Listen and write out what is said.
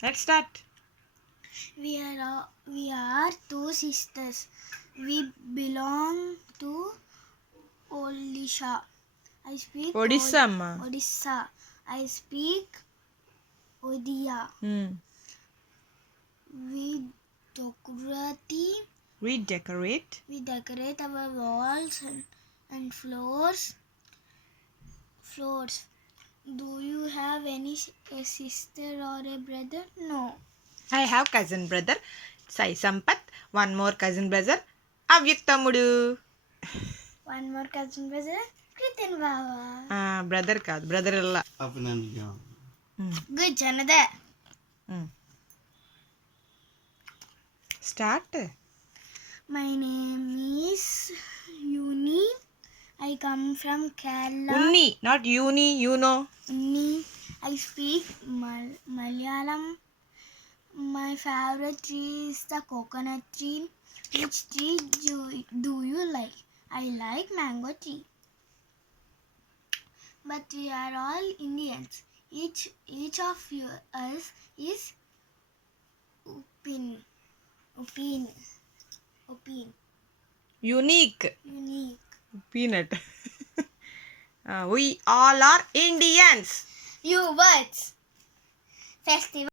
Let's start. We are two sisters. We belong to Odisha. I speak Odisha amma. Odisha. I speak Odia. We decorate. We decorate. We decorate our walls and floors. Do you have any a sister or a brother? No. I have cousin brother Sai Sampath. One more cousin brother Avyaktamudu. One more cousin brother, Kritin Baba. Brother కాదు brother ಇಲ್ಲ. Good, Janada. Start. My name is Uni. I come from Kerala. Unni, not uni, you know. Uni. I speak Malayalam. My favorite tree is the coconut tree. Which tree do you like? I like mango tree. But we are all Indians. Each of us is Upin. Unique. Peanut. We all are Indians. You words. Festival.